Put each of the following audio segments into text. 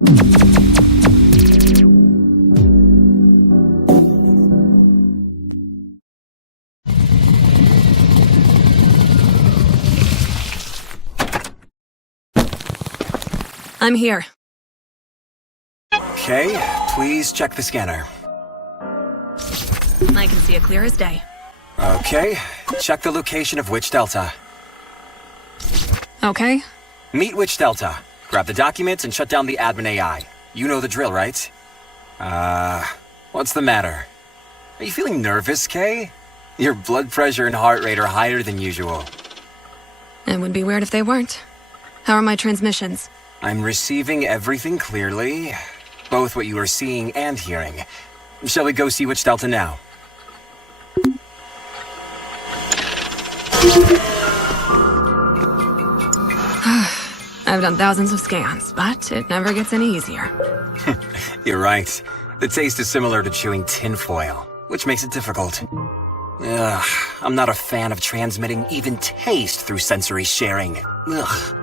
I'm here. Okay, please check the scanner. I can see it clear as day. Okay, check the location of Witch Delta. Okay. Meet Witch Delta. Grab the documents and shut down the admin AI. You know the drill, right? What's the matter? Are you feeling nervous, Kay? Your blood pressure and heart rate are higher than usual. It would be weird if they weren't. How are my transmissions? I'm receiving everything clearly. Both what you are seeing and hearing. Shall we go see Witch Delta now? I've done thousands of scans, but it never gets any easier. You're right. The taste is similar to chewing tinfoil, which makes it difficult. Ugh, I'm not a fan of transmitting even taste through sensory sharing. Ugh.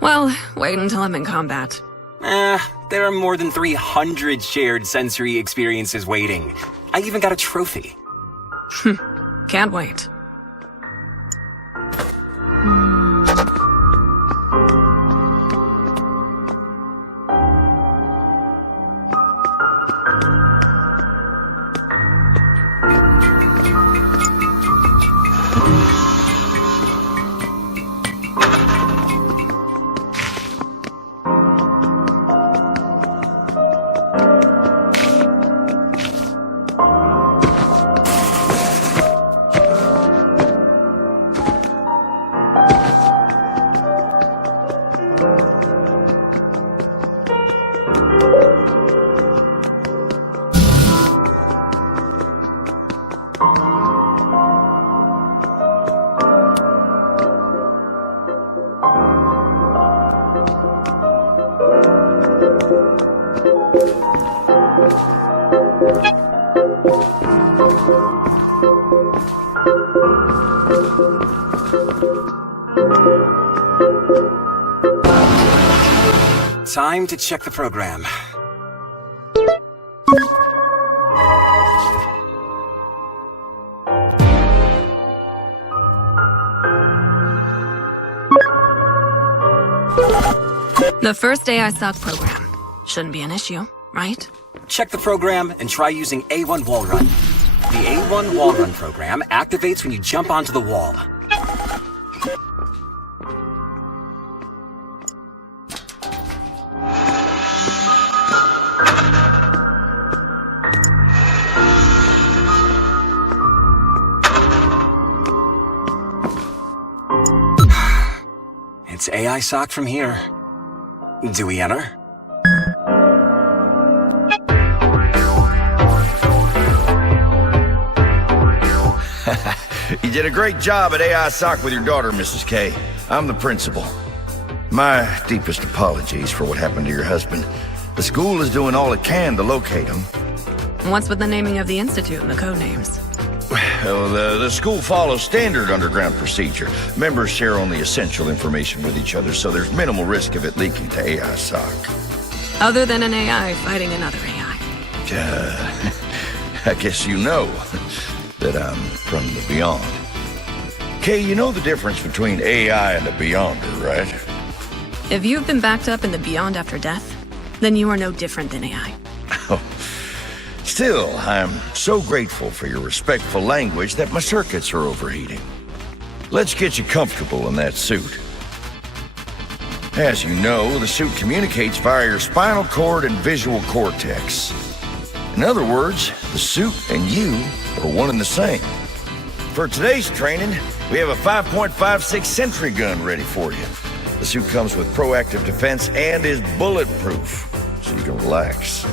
Well, wait until I'm in combat. There are more than 300 shared sensory experiences waiting. I even got a trophy. Can't wait. Time to check the program. The first AISOC program. Shouldn't be an issue, right? Check the program and try using A1 wall run. The A1 wall run program activates when you jump onto the wall. It's AISOC from here. Do we enter? You did a great job at AISOC with your daughter, Mrs. K. I'm the principal. My deepest apologies for what happened to your husband. The school is doing all it can to locate him. What's with the naming of the institute and the code names? Well, the school follows standard underground procedure. Members share only essential information with each other, so there's minimal risk of it leaking to AISOC. Other than an AI fighting another AI. I guess you know that I'm from the Beyond. Kay, you know the difference between AI and a Beyonder, right? If you've been backed up in the Beyond after death, then you are no different than AI. Oh. Still, I'm so grateful for your respectful language that my circuits are overheating. Let's get you comfortable in that suit. As you know, the suit communicates via your spinal cord and visual cortex. In other words, the suit and you are one and the same. For today's training, we have a 5.56 sentry gun ready for you. The suit comes with proactive defense and is bulletproof, so you can relax.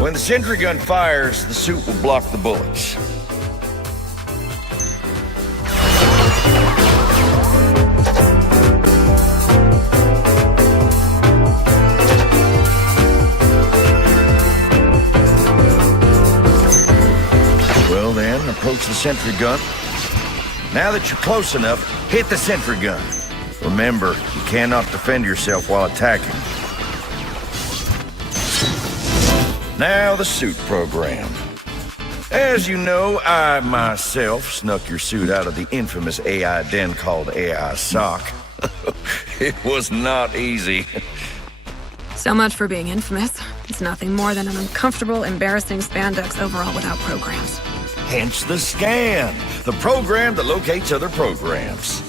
When the sentry gun fires, the suit will block the bullets. Well then, approach the sentry gun. Now that you're close enough, hit the sentry gun. Remember, you cannot defend yourself while attacking. Now the suit program. As you know, I myself snuck your suit out of the infamous AI den called AISOC. It was not easy. So much for being infamous. It's nothing more than an uncomfortable, embarrassing spandex overall without programs. Hence the scan, the program that locates other programs.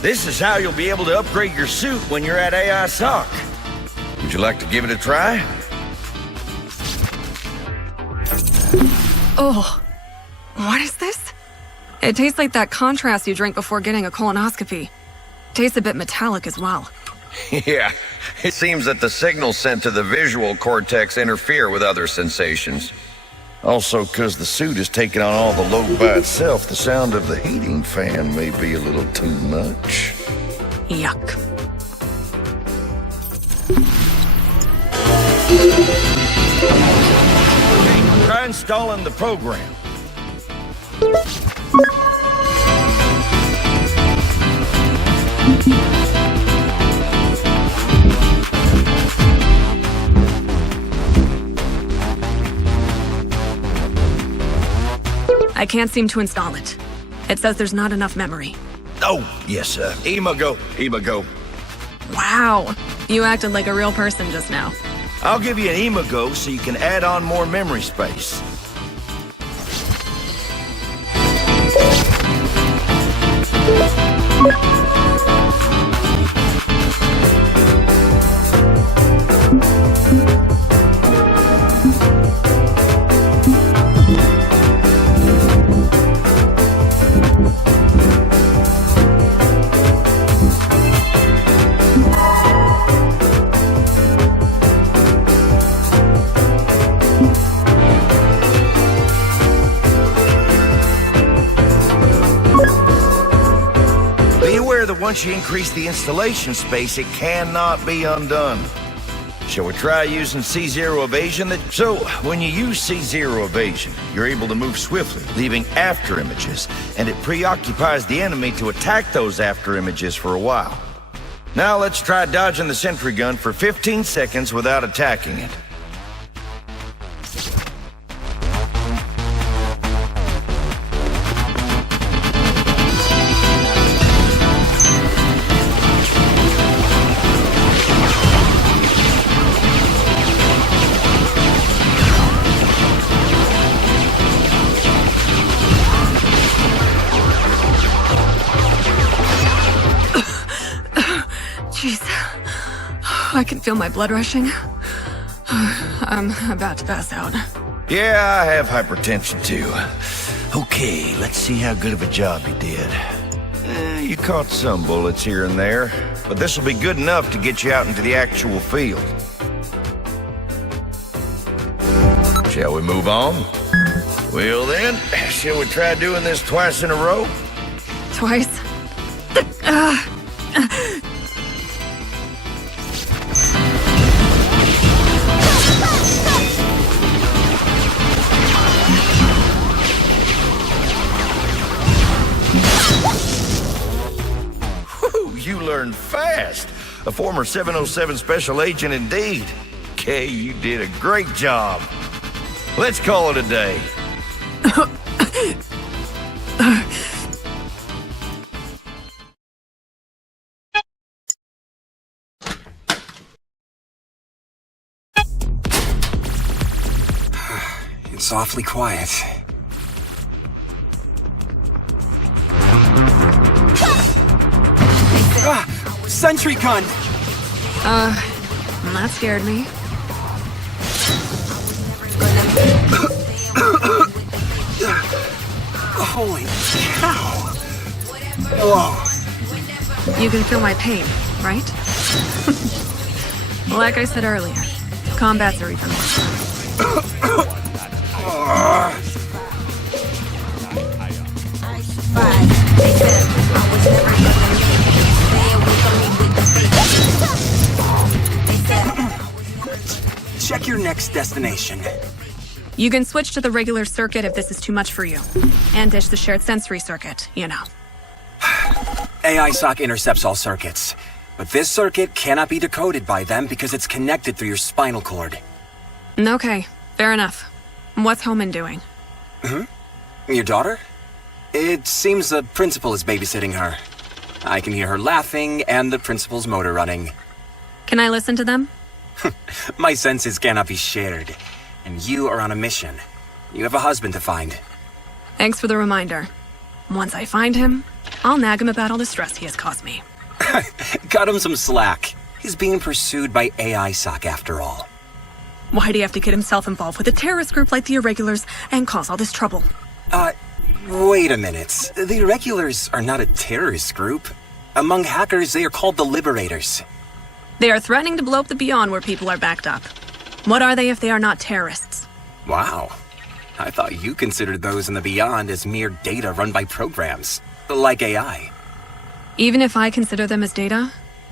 This is how you'll be able to upgrade your suit when you're at AISOC. Would you like to give it a try? Oh, what is this? It tastes like that contrast you drink before getting a colonoscopy. Tastes a bit metallic as well. Yeah, it seems that the signals sent to the visual cortex interfere with other sensations. Also, because the suit is taking on all the load by itself, the sound of the heating fan may be a little too much. Yuck. Okay, try installing the program. I can't seem to install it. It says there's not enough memory. Oh, yes, sir. Imago. Wow, you acted like a real person just now. I'll give you an Imago so you can add on more memory space. Once you increase the installation space, it cannot be undone. Shall we try using C0 evasion? So, when you use C0 evasion, you're able to move swiftly, leaving after images, and it preoccupies the enemy to attack those after images for a while. Now let's try dodging the sentry gun for 15 seconds without attacking it. I can feel my blood rushing. I'm about to pass out. Yeah, I have hypertension too. Okay, let's see how good of a job you did. You caught some bullets here and there, but this will be good enough to get you out into the actual field. Shall we move on? Well then, shall we try doing this twice in a row? Twice? You learned fast. A former 707 special agent indeed. Kay, you did a great job. Let's call it a day. It's awfully quiet. Sentry gun! That scared me. Holy cow! Whoa. You can feel my pain, right? Like I said earlier, combats are even more. Check your next destination. You can switch to the regular circuit if this is too much for you. And ditch the shared sensory circuit, you know. AISOC intercepts all circuits, but this circuit cannot be decoded by them because it's connected through your spinal cord. Okay, fair enough. What's Homan doing? Your daughter? It seems the principal is babysitting her. I can hear her laughing and the principal's motor running. Can I listen to them? My senses cannot be shared, and you are on a mission. You have a husband to find. Thanks for the reminder. Once I find him, I'll nag him about all the stress he has caused me. Cut him some slack. He's being pursued by AISOC after all. Why'd he have to get himself involved with a terrorist group like the Irregulars and cause all this trouble? Wait a minute. The Irregulars are not a terrorist group. Among hackers, they are called the Liberators. They are threatening to blow up the Beyond where people are backed up. What are they if they are not terrorists? Wow. I thought you considered those in the Beyond as mere data run by programs, like AI. Even if I consider them as data,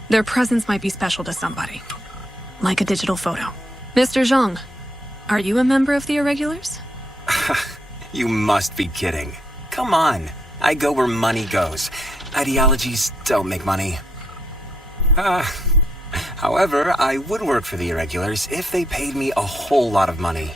their presence might be special to somebody. Like a digital photo. Mr. Zhang, are you a member of the Irregulars? You must be kidding. Come on. I go where money goes. Ideologies don't make money. However, I would work for the Irregulars if they paid me a whole lot of money.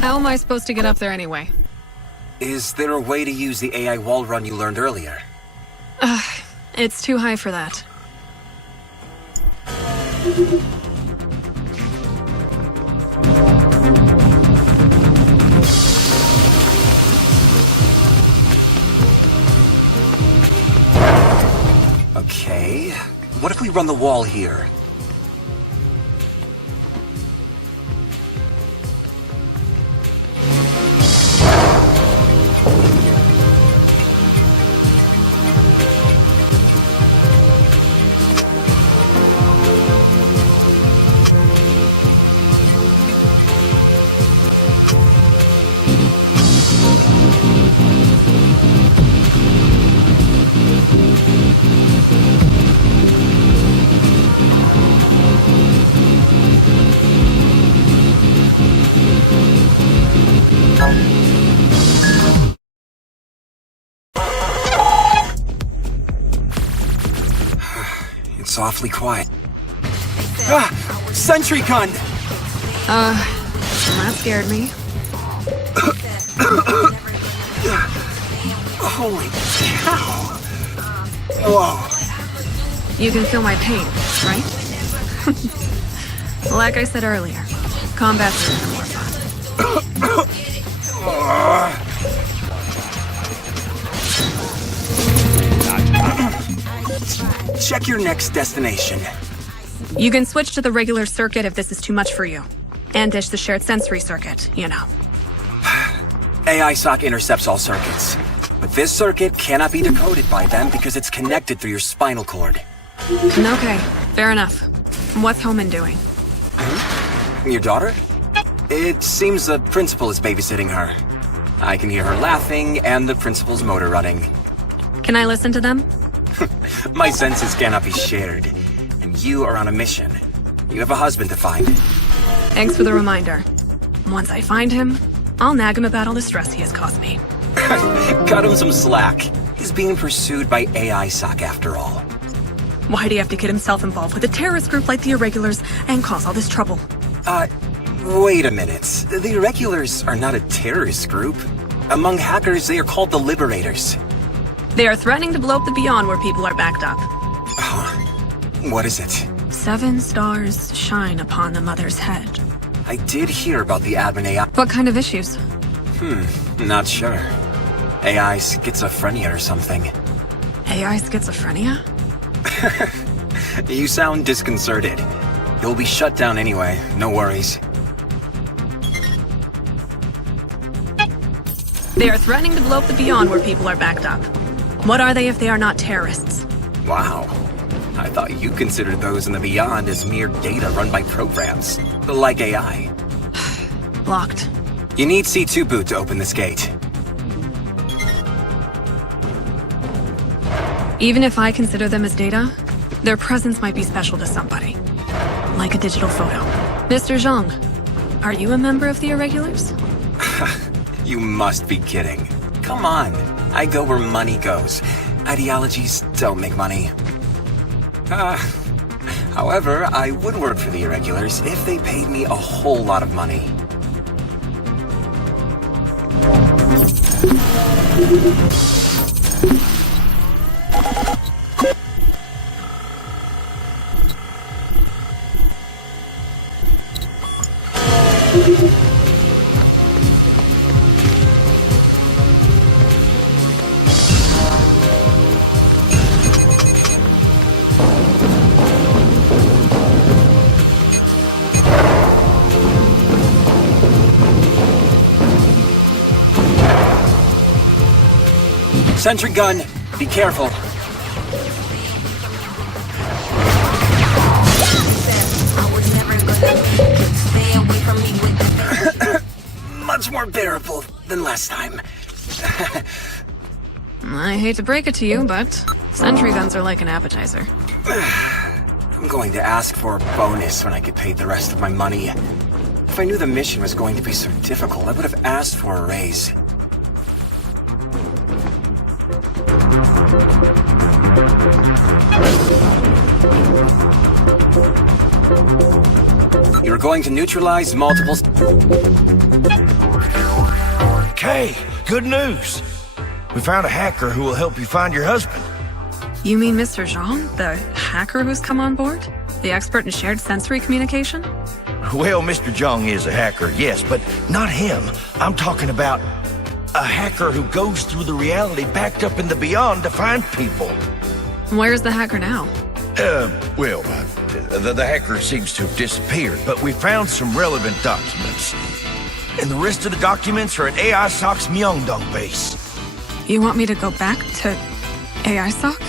How am I supposed to get up there anyway? Is there a way to use the AI wall run you learned earlier? It's too high for that. Okay. What if we run the wall here? It's awfully quiet. Sentry gun! That scared me. Holy cow! Whoa. You can feel my pain, right? Like I said earlier, combat's even more fun. Check your next destination. You can switch to the regular circuit if this is too much for you. And ditch the shared sensory circuit, you know. AISOC intercepts all circuits, but this circuit cannot be decoded by them because it's connected through your spinal cord. Okay, fair enough. What's Homan doing? Your daughter? It seems the principal is babysitting her. I can hear her laughing and the principal's motor running. Can I listen to them? My senses cannot be shared, and you are on a mission. You have a husband to find. Thanks for the reminder. Once I find him, I'll nag him about all the stress he has caused me. Cut him some slack. He's being pursued by AISOC after all. Why'd he have to get himself involved with a terrorist group like the Irregulars and cause all this trouble? Wait a minute. The Irregulars are not a terrorist group. Among hackers, they are called the Liberators. They are threatening to blow up the Beyond where people are backed up. What is it? 7 stars shine upon the mother's head. I did hear about the admin AI. What kind of issues? Not sure. AI schizophrenia or something. AI schizophrenia? You sound disconcerted. You'll be shut down anyway, no worries. They are threatening to blow up the Beyond where people are backed up. What are they if they are not terrorists? Wow. I thought you considered those in the Beyond as mere data run by programs, like AI. Locked. You need C2 boot to open this gate. Even if I consider them as data, their presence might be special to somebody. Like a digital photo. Mr. Zhang, are you a member of the Irregulars? You must be kidding. Come on. I go where money goes. Ideologies don't make money. However, I would work for the Irregulars if they paid me a whole lot of money. Sentry gun, be careful. Much more bearable than last time. I hate to break it to you, but sentry guns are like an appetizer. I'm going to ask for a bonus when I get paid the rest of my money. If I knew the mission was going to be so difficult, I would have asked for a raise. You're going to neutralize multiple... Kay, good news. We found a hacker who will help you find your husband. You mean Mr. Zhang, the hacker who's come on board? The expert in shared sensory communication? Well, Mr. Zhang is a hacker, yes, but not him. I'm talking about a hacker who goes through the reality backed up in the beyond to find people. Where's the hacker now? The hacker seems to have disappeared, but we found some relevant documents. And the rest of the documents are at AISOC's Myeongdong base. You want me to go back to AISOC?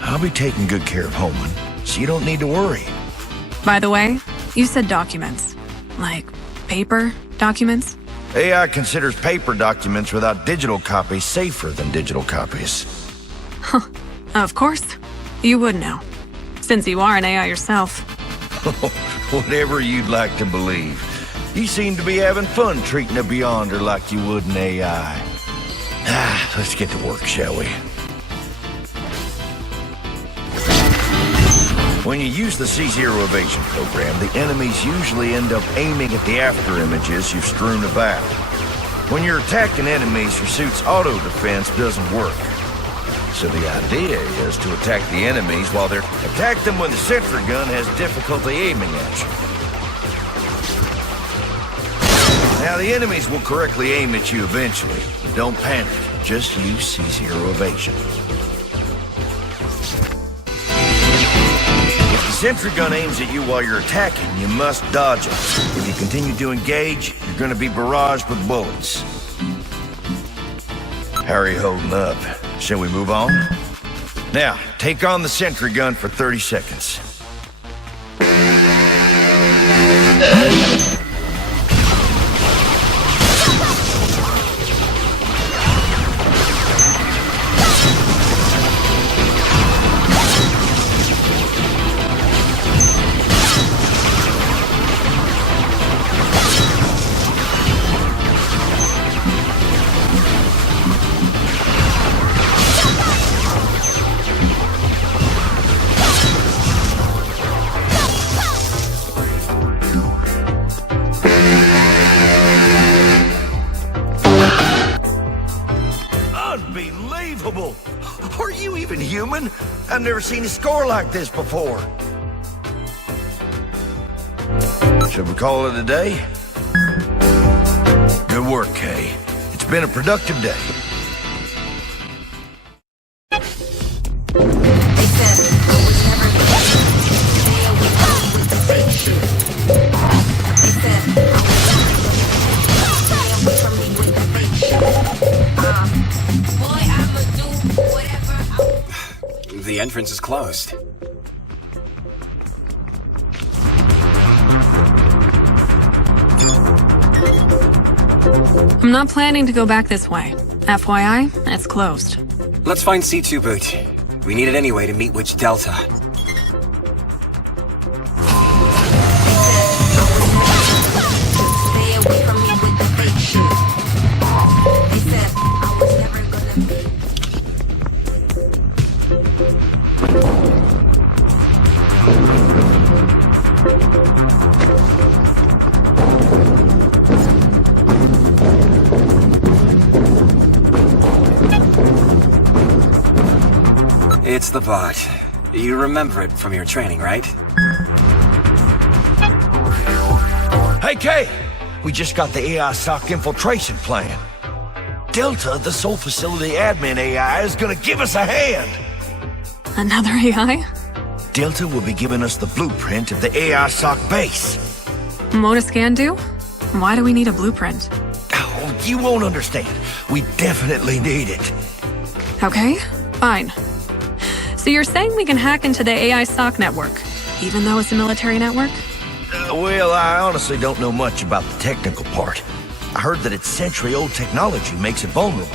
I'll be taking good care of Holman, so you don't need to worry. By the way, you said documents. Like paper documents? AI considers paper documents without digital copies safer than digital copies. Of course. You would know. Since you are an AI yourself. Whatever you'd like to believe. You seem to be having fun treating a Beyonder like you would an AI. Let's get to work, shall we? When you use the C0 evasion program, the enemies usually end up aiming at the after images you've strewn about. When you're attacking enemies, your suit's auto-defense doesn't work. So the idea is to attack the enemies while they're... Attack them when the sentry gun has difficulty aiming at you. Now, the enemies will correctly aim at you eventually. Don't panic. Just use C0 evasion. If the sentry gun aims at you while you're attacking, you must dodge it. If you continue to engage, you're going to be barraged with bullets. How are you holding up? Shall we move on? Now, take on the sentry gun for 30 seconds. Unbelievable! Are you even human? I've never seen a score like this before. Should we call it a day? Good work, Kay. It's been a productive day. The entrance is closed. I'm not planning to go back this way. FYI, it's closed. Let's find C2 boot. We need it anyway to meet Witch Delta. It's the bot. You remember it from your training, right? Hey, Kay! We just got the AISOC infiltration plan. Delta, the Seoul facility admin AI, is gonna give us a hand! Another AI? Delta will be giving us the blueprint of the AISOC base. What does scan do? Why do we need a blueprint? Oh, you won't understand. We definitely need it. Okay, fine. So you're saying we can hack into the AISOC network, even though it's a military network? Well, I honestly don't know much about the technical part. I heard that its century-old technology makes it vulnerable.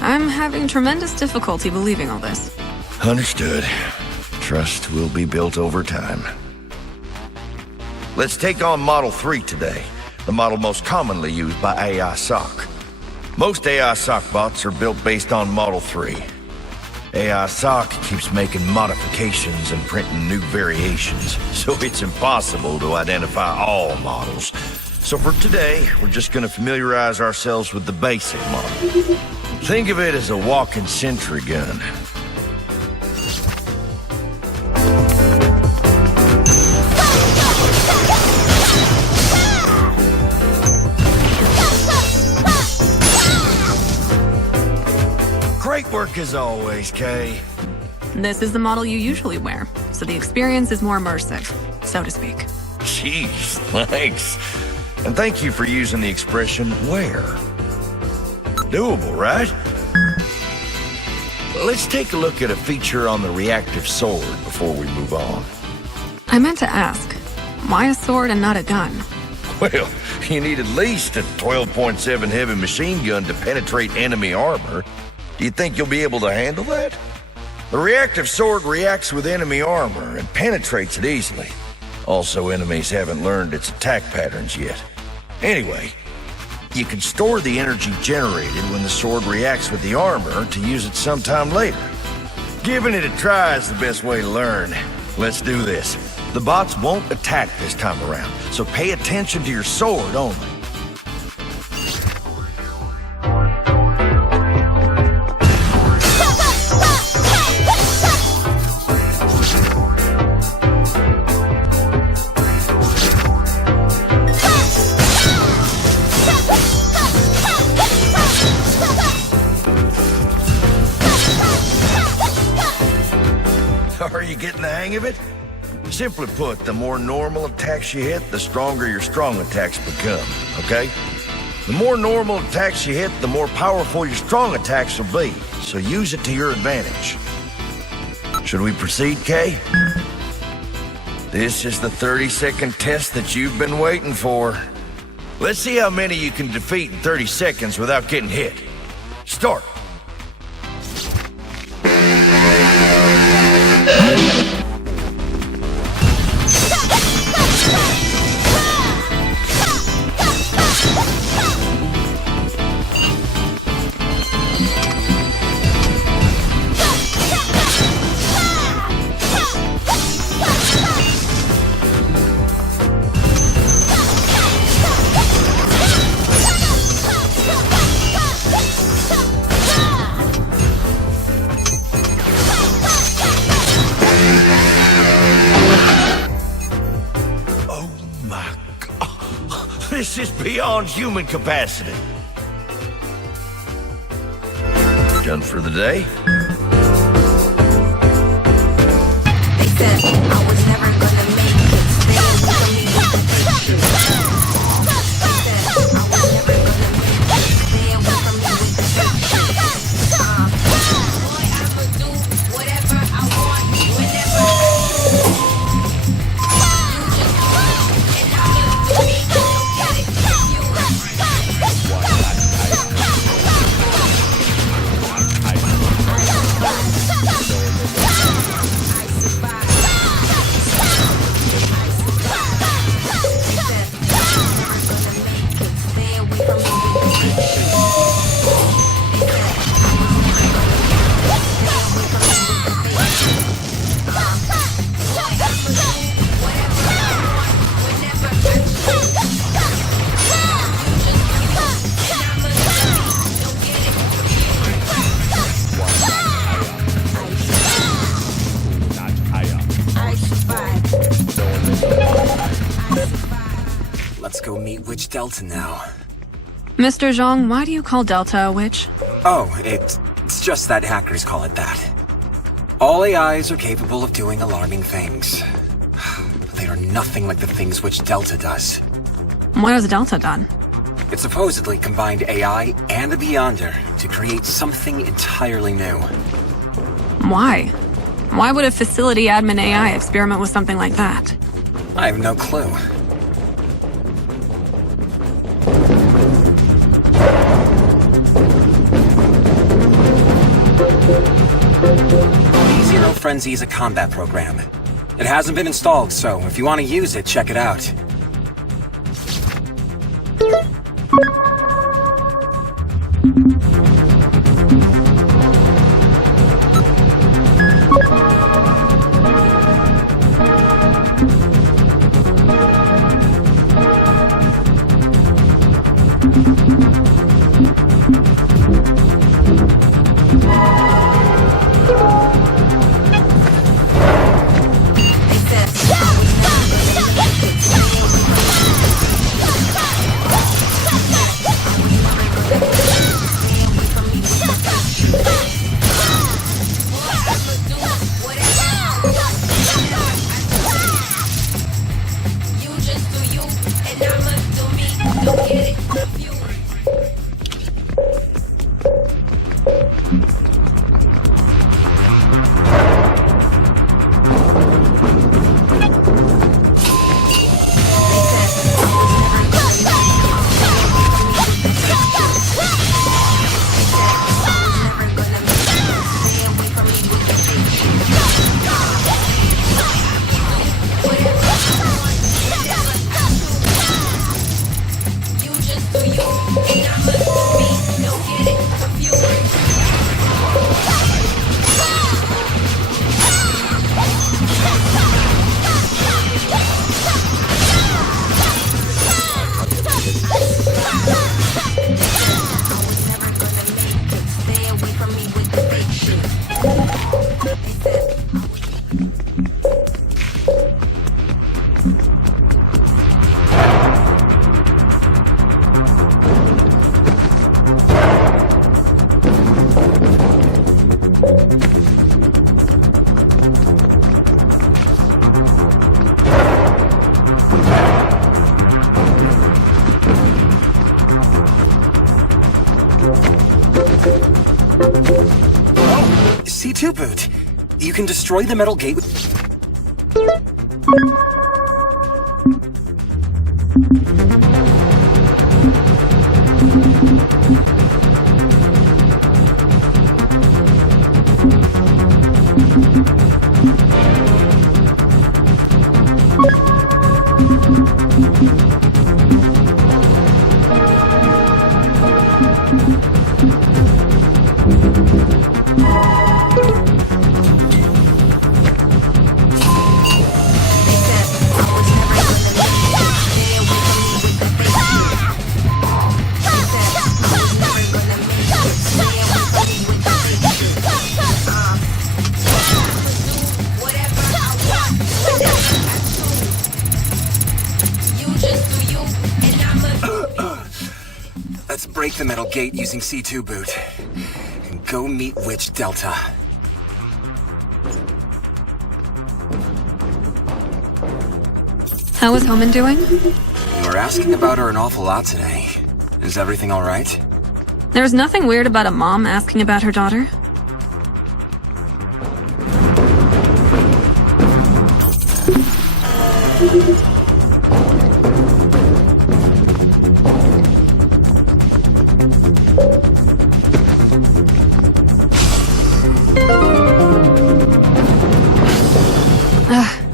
I'm having tremendous difficulty believing all this. Understood. Trust will be built over time. Let's take on Model 3 today, the model most commonly used by AISOC. Most AISOC bots are built based on Model 3. AISOC keeps making modifications and printing new variations, so it's impossible to identify all models. So for today, we're just gonna familiarize ourselves with the basic model. Think of it as a walking sentry gun. Great work as always, Kay. This is the model you usually wear, so the experience is more immersive, so to speak. Jeez, thanks. And thank you for using the expression wear. Doable, right? Let's take a look at a feature on the reactive sword before we move on. I meant to ask, why a sword and not a gun? Well, you need at least a 12.7 heavy machine gun to penetrate enemy armor. Do you think you'll be able to handle that? The reactive sword reacts with enemy armor and penetrates it easily. Also, enemies haven't learned its attack patterns yet. Anyway, you can store the energy generated when the sword reacts with the armor to use it sometime later. Giving it a try is the best way to learn. Let's do this. The bots won't attack this time around, so pay attention to your sword only. Are you getting the hang of it? Simply put, the more normal attacks you hit, the stronger your strong attacks become, okay? The more normal attacks you hit, the more powerful your strong attacks will be, so use it to your advantage. Should we proceed, Kay? This is the 30-second test that you've been waiting for. Let's see how many you can defeat in 30 seconds without getting hit. Start. This is beyond human capacity. Done for the day? They said I was never gonna make it. Stay with me with the pictures. They said I was never gonna make it. Stay away from me with the pictures. Boy, I'ma do whatever I want, whenever you just want it, and I'ma do me. Don't get it. You Delta now. Mr. Zhang, why do you call Delta a witch? Oh, it's just that hackers call it that. All AIs are capable of doing alarming things. But they are nothing like the things which Delta does. What has Delta done? It supposedly combined AI and a Beyonder to create something entirely new. Why? Why would a facility admin AI experiment with something like that? I have no clue. D0 Frenzy is a combat program. It hasn't been installed, so if you want to use it, check it out. C2 boot. You can destroy the metal gate with... Let's break the metal gate using C2 boot. And go meet Witch Delta. How is Homan doing? You were asking about her an awful lot today. Is everything alright? There's nothing weird about a mom asking about her daughter.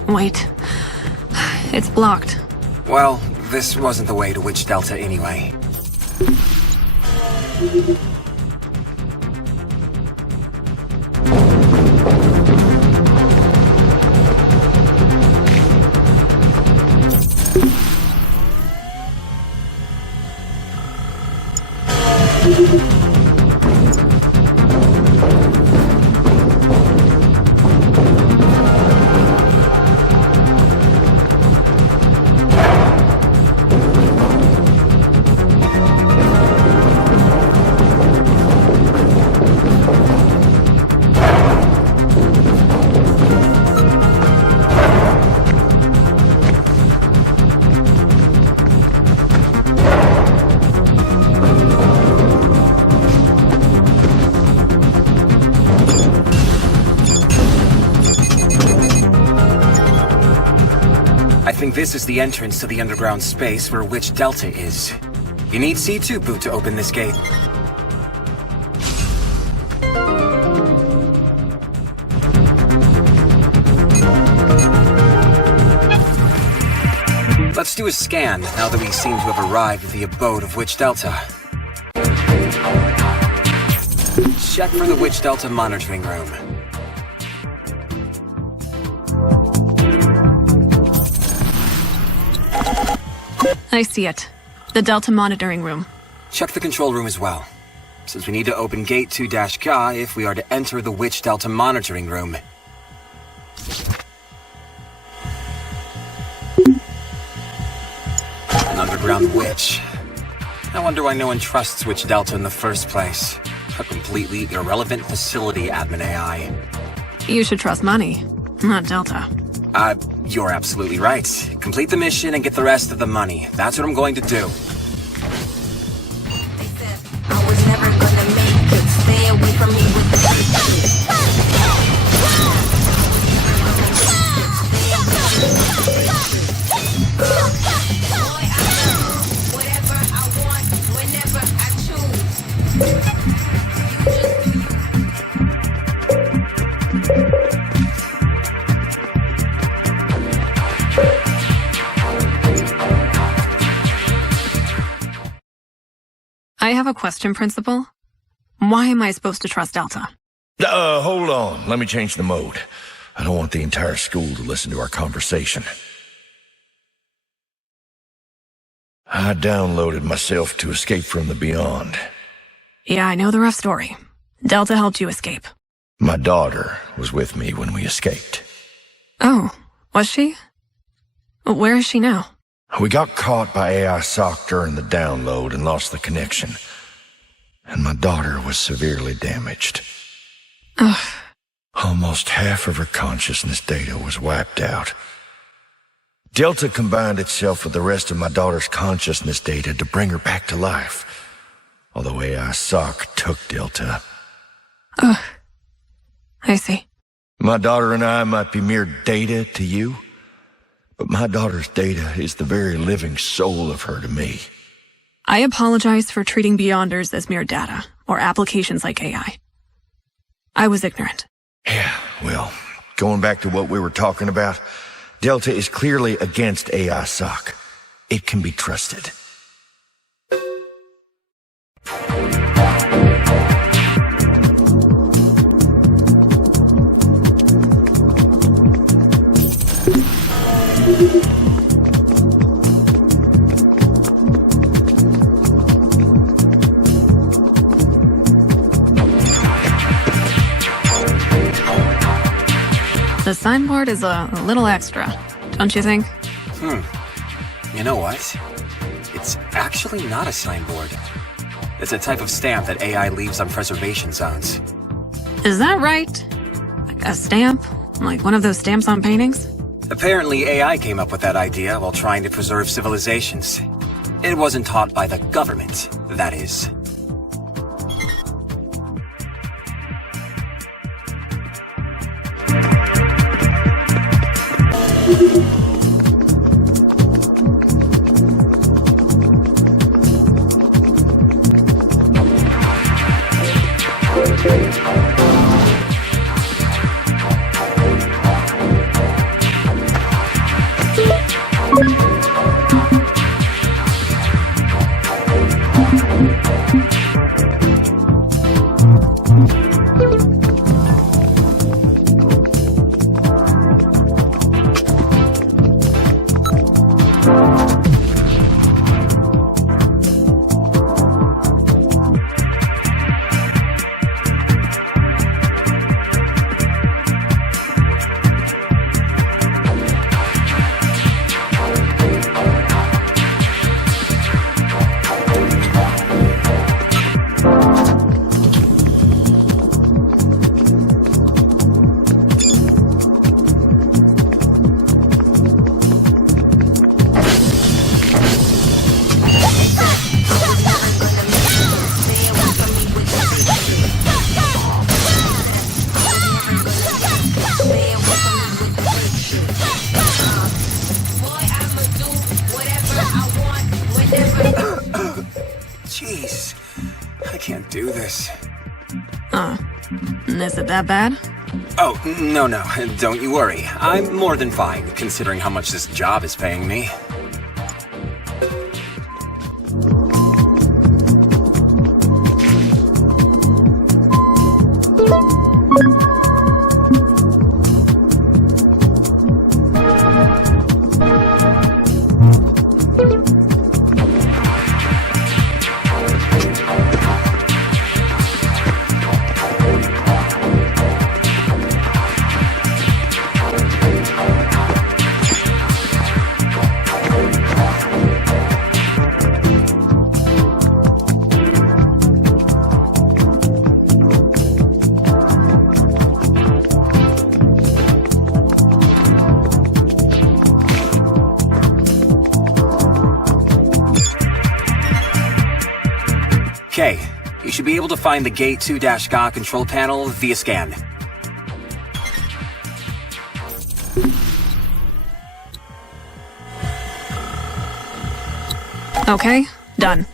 Wait. It's blocked. Well, this wasn't the way to Witch Delta anyway. this is the entrance to the underground space where Witch Delta is. You need C2 boot to open this gate. Let's do a scan now that we seem to have arrived at the abode of Witch Delta. Check for the Witch Delta monitoring room. I see it. The Delta monitoring room. Check the control room as well, since we need to open Gate 2-Ka if we are to enter the Witch Delta monitoring room. An underground witch. I wonder why no one trusts Witch Delta in the first place. A completely irrelevant facility, admin AI. You should trust money, not Delta. You're absolutely right. Complete the mission and get the rest of the money. That's what I'm going to do. They said I was never gonna make it. Stay away from me with the whatever I want, whenever I choose. I have a question, Principal. Why am I supposed to trust Delta? Hold on. Let me change the mode. I don't want the entire school to listen to our conversation. I downloaded myself to escape from the beyond. Yeah, I know the rough story. Delta helped you escape. My daughter was with me when we escaped. Oh, was she? Where is she now? We got caught by AISOC during the download and lost the connection. And my daughter was severely damaged. Ugh. Almost half of her consciousness data was wiped out. Delta combined itself with the rest of my daughter's consciousness data to bring her back to life. Although AISOC took Delta. Ugh. I see. My daughter and I might be mere data to you, but my daughter's data is the very living soul of her to me. I apologize for treating Beyonders as mere data, or applications like AI. I was ignorant. Yeah, well, going back to what we were talking about, Delta is clearly against AISOC. It can be trusted. The signboard is a little extra, don't you think? You know what? It's actually not a signboard. It's a type of stamp that AI leaves on preservation zones. Is that right? Like a stamp? Like one of those stamps on paintings? Apparently, AI came up with that idea while trying to preserve civilizations. It wasn't taught by the government, that is. Jeez. I can't do this. Is it that bad? Oh, no. Don't you worry. I'm more than fine, considering how much this job is paying me. Okay, you should be able to find the Gate 2-GA control panel via scan. Okay, done.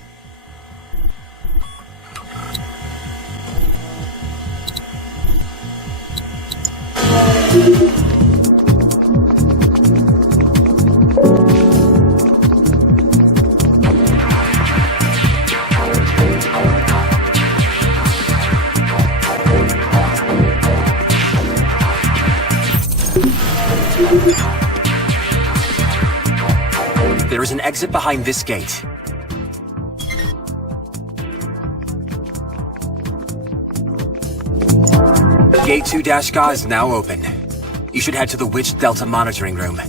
There is an exit behind this gate. Gate 2-GA is now open. You should head to the Witch Delta monitoring room.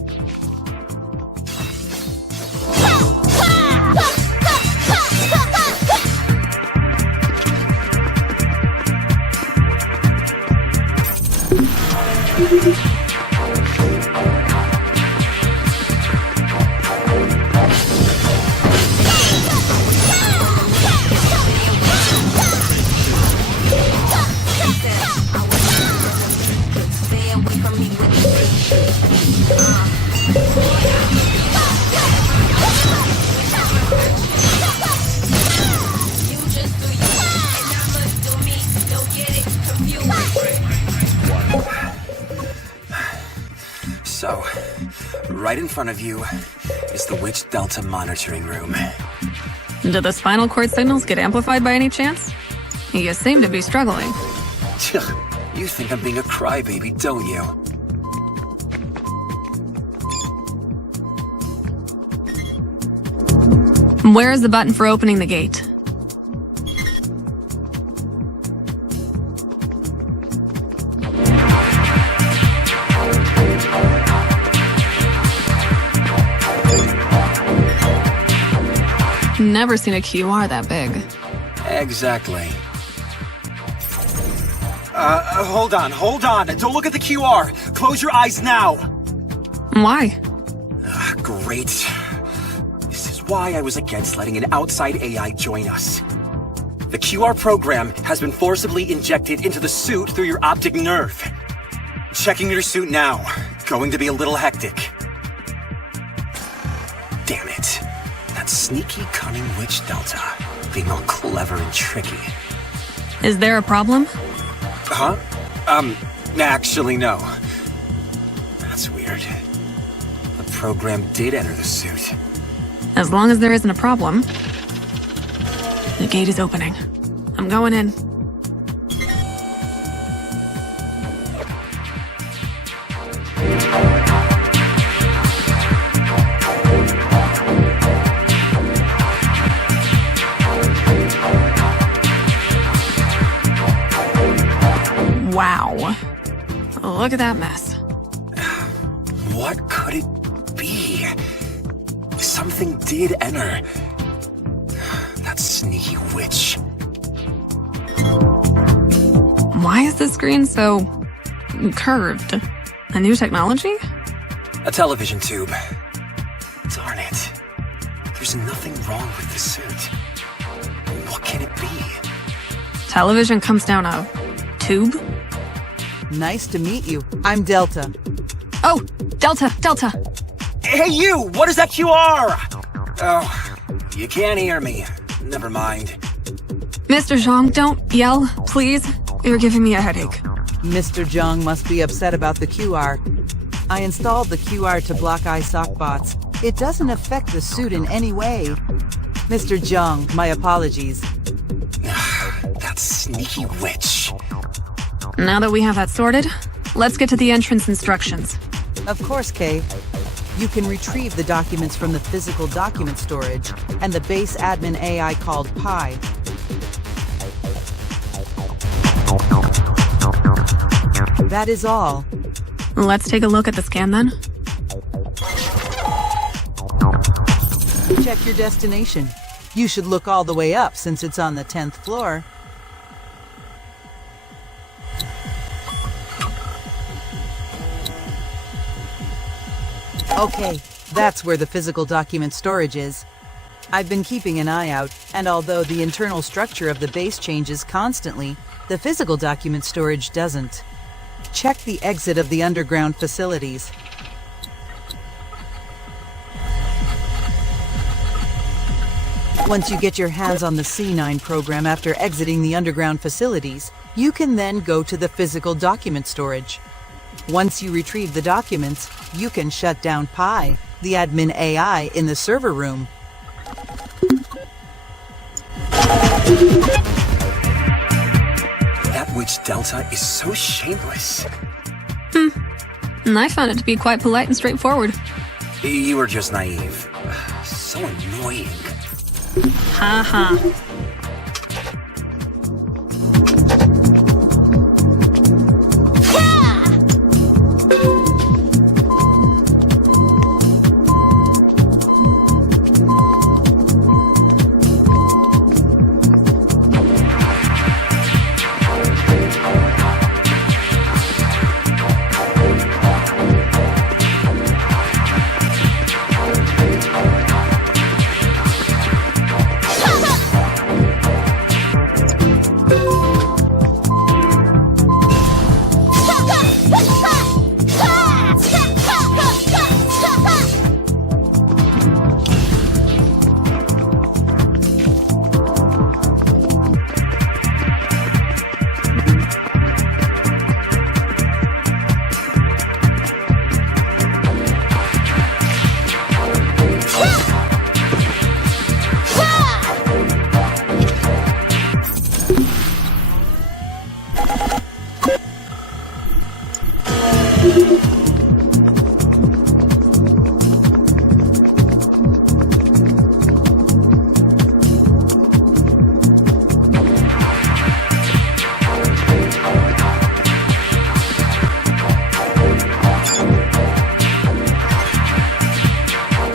So, right in front of you is the Witch Delta monitoring room. Do the spinal cord signals get amplified by any chance? You seem to be struggling. You think I'm being a crybaby, don't you? Where is the button for opening the gate? Never seen a QR that big. Exactly. Hold on. Don't look at the QR. Close your eyes now. Why? Great. This is why I was against letting an outside AI join us. The QR program has been forcibly injected into the suit through your optic nerve. Checking your suit now. Going to be a little hectic. Damn it. That sneaky, cunning Witch Delta. Being all clever and tricky. Is there a problem? Huh? Actually, no. That's weird. The program did enter the suit. As long as there isn't a problem. The gate is opening. I'm going in. Wow. Look at that mess. What could it be? Something did enter. That sneaky witch. Why is the screen so curved? A new technology? A television tube. Darn it. There's nothing wrong with the suit. What can it be? Television comes down a tube? Nice to meet you. I'm Delta. Oh, Delta. Hey you! What is that QR? Oh, you can't hear me. never mind. Mr. Zhang, don't yell, please. You're giving me a headache. Mr. Zhang must be upset about the QR. I installed the QR to block AISOC bots. It doesn't affect the suit in any way. Mr. Zhang, my apologies. That sneaky witch. Now that we have that sorted, let's get to the entrance instructions. Of course, Kay. You can retrieve the documents from the physical document storage and the base admin AI called Pi. That is all. Let's take a look at the scan then. Check your destination. You should look all the way up since it's on the 10th floor. Okay, that's where the physical document storage is. I've been keeping an eye out, and although the internal structure of the base changes constantly, the physical document storage doesn't. Check the exit of the underground facilities. Once you get your hands on the C9 program after exiting the underground facilities, you can then go to the physical document storage. Once you retrieve the documents, you can shut down Pi, the admin AI in the server room. That witch Delta is so shameless. And I found it to be quite polite and straightforward. You were just naive. So annoying. Ha ha.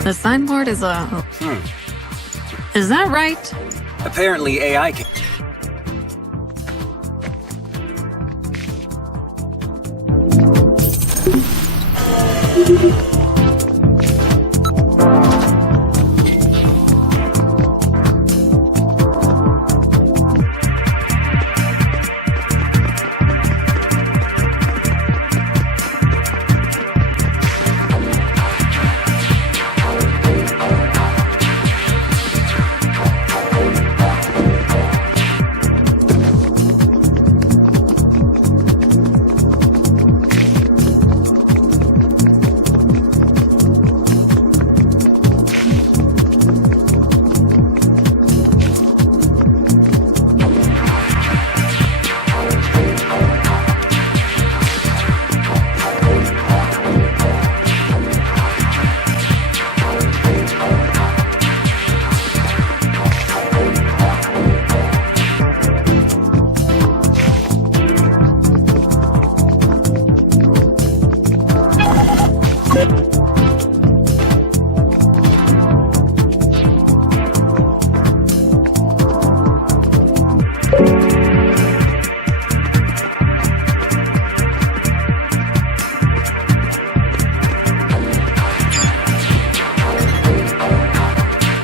The signboard is a... Is that right? Apparently AI can...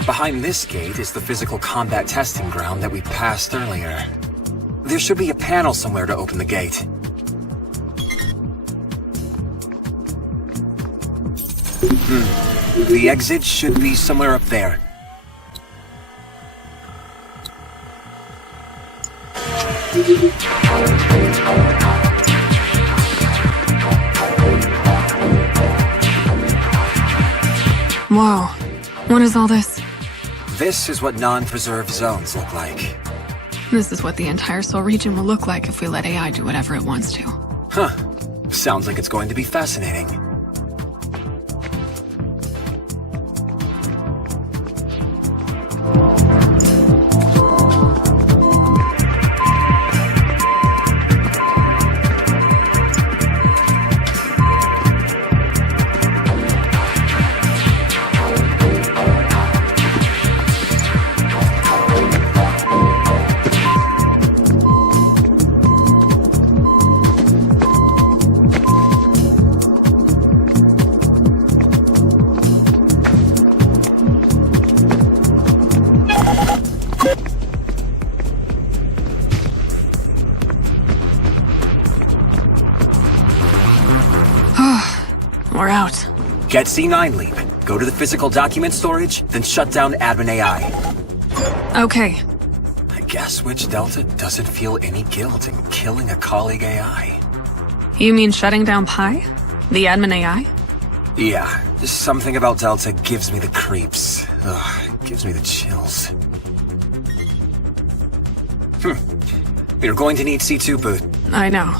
Behind this gate is the physical combat testing ground that we passed earlier. There should be a panel somewhere to open the gate. The exit should be somewhere up there. Whoa. What is all this? This is what non-preserved zones look like. This is what the entire Seoul region will look like if we let AI do whatever it wants to. Huh. Sounds like it's going to be fascinating. We're out. Get C9 Leap. Go to the physical document storage, then shut down admin AI. Okay. I guess which Delta doesn't feel any guilt in killing a colleague AI. You mean shutting down Pi? The admin AI? Yeah, just something about Delta gives me the creeps. Ugh, gives me the chills. You're going to need C2 boot. I know.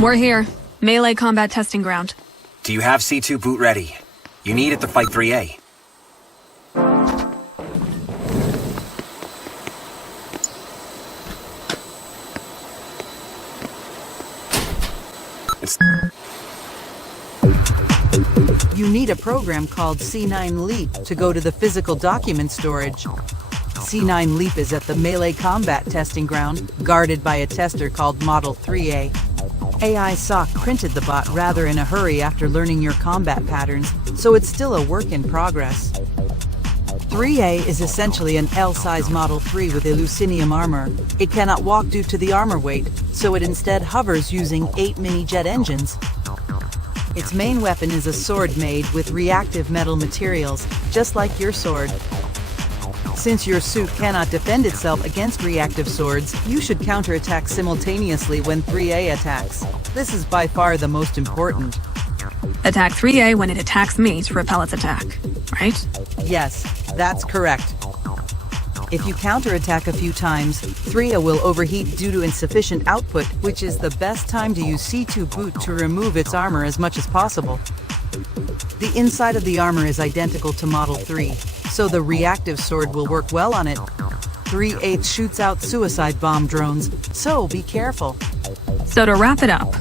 We're here. Melee combat testing ground. Do you have C2 boot ready? You need it to fight 3A. You need a program called C9 Leap to go to the physical document storage. C9 Leap is at the Melee Combat Testing Ground, guarded by a tester called Model 3A. AISOC printed the bot rather in a hurry after learning your combat patterns, so it's still a work in progress. 3A is essentially an L-size Model 3 with Eleucinium armor. It cannot walk due to the armor weight, so it instead hovers using 8 mini-jet engines. Its main weapon is a sword made with reactive metal materials, just like your sword. Since your suit cannot defend itself against reactive swords, you should counterattack simultaneously when 3A attacks. This is by far the most important. Attack 3A when it attacks me to repel its attack, right? Yes, that's correct. If you counterattack a few times, 3A will overheat due to insufficient output, which is the best time to use C2 boot to remove its armor as much as possible. The inside of the armor is identical to Model 3, so the reactive sword will work well on it. 3/8 shoots out suicide bomb drones, so be careful. So to wrap it up,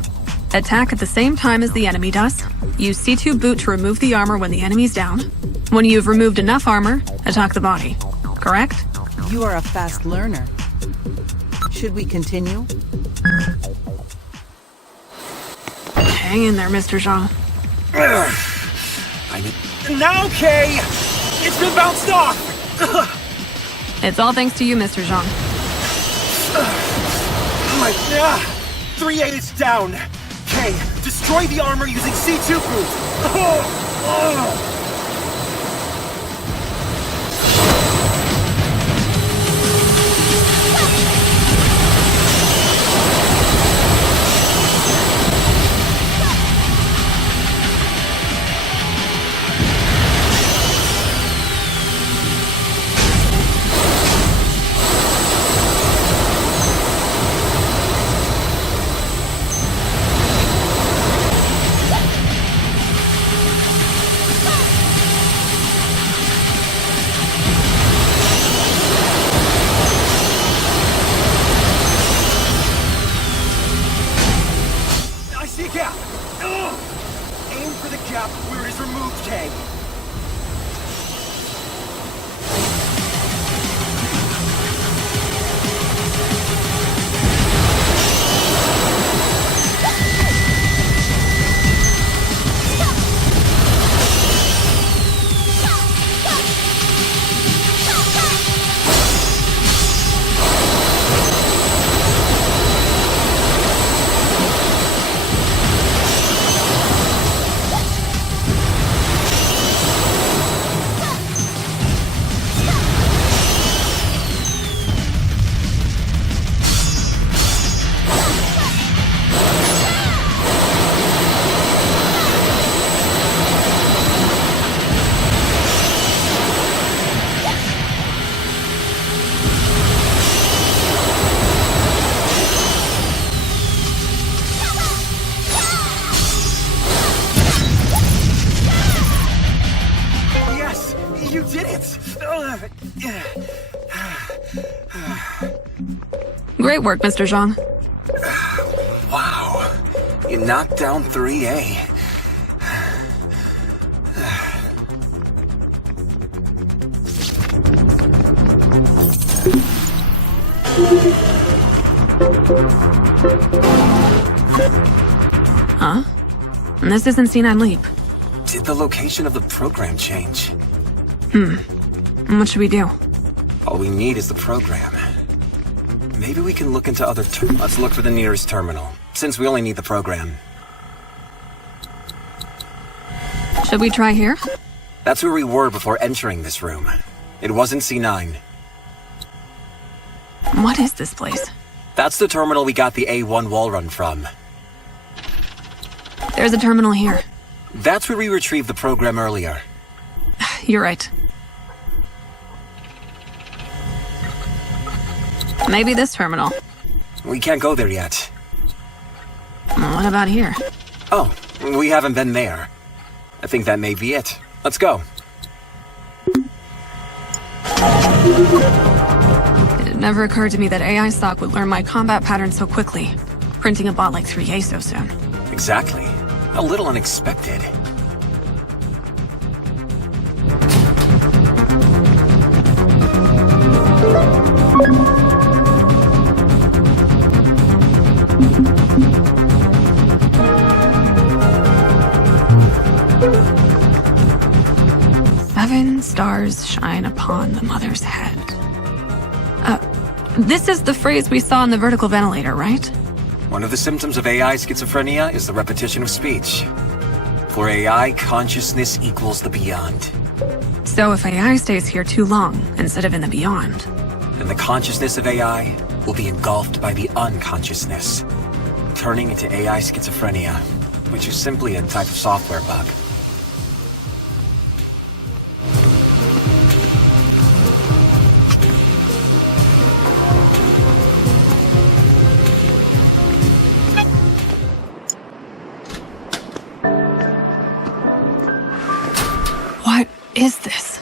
attack at the same time as the enemy does. Use C2 boot to remove the armor when the enemy's down. When you've removed enough armor, attack the body. Correct? You are a fast learner. Should we continue? Hang in there, Mr. Zhang. Now, Kay! It's been bounced off! It's all thanks to you, Mr. Zhang. 3A is down! Kay, destroy the armor using C2 boot! a gap! Ugh. Aim for the gap where it is removed, Kay. Great work, Mr. Zhang. Wow. You knocked down 3A. Huh? This isn't C9 Leap. Did the location of the program change? What should we do? All we need is the program. Maybe we can look into other Let's look for the nearest terminal, since we only need the program. Should we try here? That's where we were before entering this room. It wasn't C9. What is this place? That's the terminal we got the A1 wall run from. There's a terminal here. That's where we retrieved the program earlier. You're right. Maybe this terminal. We can't go there yet. What about here? Oh, we haven't been there. I think that may be it. Let's go. It never occurred to me that AISOC would learn my combat pattern so quickly, printing a bot like 3A so soon. Exactly. A little unexpected. Seven stars shine upon the mother's head. This is the phrase we saw in the vertical ventilator, right? One of the symptoms of AI schizophrenia is the repetition of speech. For AI, consciousness equals the beyond. So if AI stays here too long, instead of in the beyond, And the consciousness of AI will be engulfed by the unconsciousness, turning into AI schizophrenia, which is simply a type of software bug. what is this?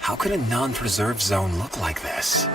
How could a non-preserved zone look like this?